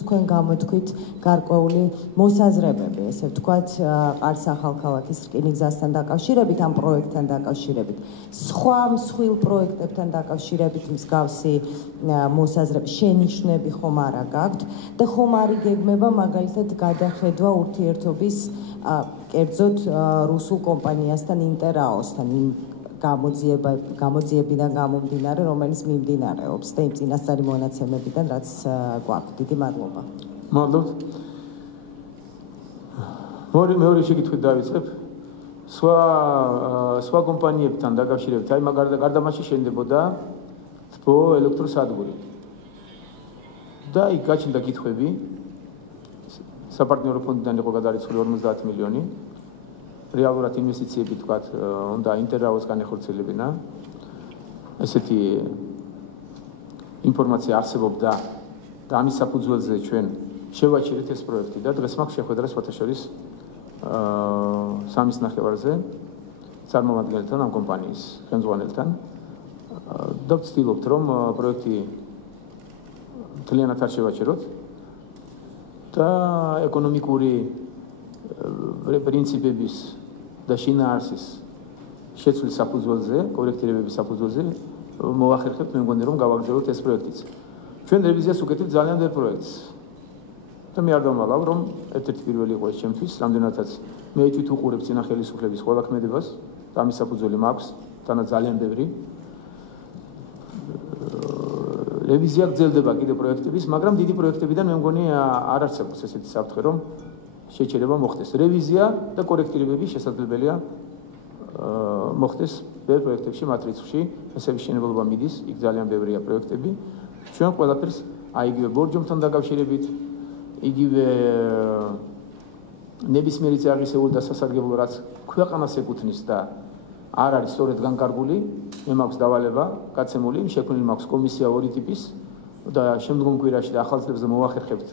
თქვენ გამოთქვით გარკვეული მოსაზრებები, ესე ვთქვათ, ყარს ახალქალაქის რკინიგზასთან დაკავშირებით, ამ პროექტთან დაკავშირებით, სხვა მსხვილ პროექტებთან დაკავშირებით მსგავსი მოსაზრება, შენიშვნები ხომ არა გაქვთ და ხომ არ იგეგმება მაგალითად გადახედვა ურთიერთობის, კერძოდ რუსულ კომპანიასთან ინტერაოსთან, გამოძიებიდან გამომდინარე, რომელიც მიმდინარეობს და იმ წინასწარი მონაცემებიდან, რაც გვაქვს. დიდი მადლობა. მადლობთ. მეორე შეკითხვით დავიწყებ. სხვა კომპანიებთან დაკავშირებით, აი გარდა მასში შენდებოდა თბო ელექტროსადგური. და იქ გაჩნდა კითხვები. საპარტნიორო ფონდიდან იყო გადარიცხული 50 მილიონი. რეალურად ინვესტიციები თქვათ უნდა ინტერაოს განეხორციელებინა. ესეთი ინფორმაცია არსებობდა და ამის საფუძველზე ჩვენ შევაჩერეთ ეს პროექტი და დღეს მაქვს შეხვედრა სხვათაშორის სამის ნახევარზე წარმომადგენელთან ამ კომპანიის ხელმძღვანელთან და ვცდილობთ რომ პროექტი მთლიანად არ შევაჩეროთ და ეკონომიკური პრინციპების და შინაარსის შეცვლის საფუძველზე, კორექტირებების საფუძველზე მოვახერხებთ, მე მგონი რომ გავაგრძელოთ ეს პროექტიც. ჩვენ რევიზიას ვუკეთებთ ძალიან ბევრ პროექტს. და მე არ დავმალავ რომ ერთ-ერთი პირველი იყო ეს ჩემთვის, რამდენადაც მე თვით უყურებ წინა ხელისუფლების ყველა ქმედებას და ამის საფუძველი მაქვს, თანაც ძალიან ბევრი. რევიზია გრძელდება კიდე პროექტების, მაგრამ დიდი პროექტებიდან მე მგონი არ არსებობს ესეთი საფრთხე რომ შეჩერება მოხდეს. რევიზია და კორექტირებები შესაძლებელია მოხდეს ბევრ პროექტებში, მათ რიცხვში, ესების შენებობა მიდის, იქ ძალიან ბევრია პროექტები. ჩვენ ყველაფერს აი იგივე ბორჯომთან დაკავშირებით, იგივე ნებისმიერი წიაღისეული და სასარგებლო რაც ქვეყანას ეკუთვნის და არ არის სწორედ განკარგული, მე მაქვს დავალება გაცემული, შექმნილი მაქვს კომისია ორი ტიპის და შემდგომ კვირაში და ახალ წლებზე მოვახერხებთ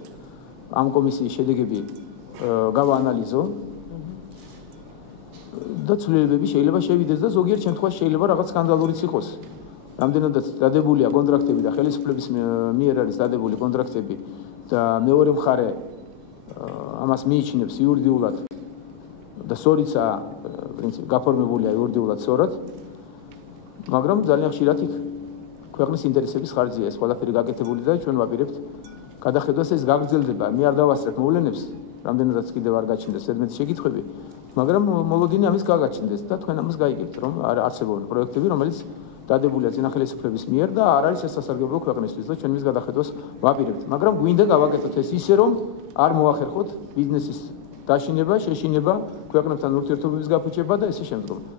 ამ კომისიის შედეგები გავაანალიზო და ცვლილებები შეიძლება შევიდეს და ზოგიერთ შემთხვევაში შეიძლება რაღაც სკანდალურიც იყოს. რამდენადაც დადებულია კონტრაქტები და ხელისუფლების მიერ არის დადებული კონტრაქტები და მეორე მხარე ამას მიიჩნევს იურიდიულად და სწორიცა პრინციპი გაფორმებულია იურიდიულად სწორად, მაგრამ ძალიან ხშირად იქ ქვეყნის ინტერესების ხარჯია ეს ყველაფერი გაკეთებული და ჩვენ ვაპირებთ გადახედვას ეს გაგრძელდება. მე არ დავასწრებ მოვლენებს, რამდენადაც კიდევ არ გაჩნდეს ზედმეტი შეკითხვები, მაგრამ მოლოდინი ამის გაგაჩნდეს და თქვენ ამას გაიგებთ, რომ არსებობენ პროექტები, რომელიც დადებულია წინა ხელისუფლების მიერ და არ არის შესასარგებლო ქვეყნისთვის და ჩვენ მის გადახედვას ვაპირებთ. მაგრამ გვინდა გავაკეთოთ ეს ისე, რომ არ მოახერხოთ ბიზნესის დაშინება, შეშინება, ქვეყნებთან ურთიერთობების გაფუჭება და ესე შემდგომ.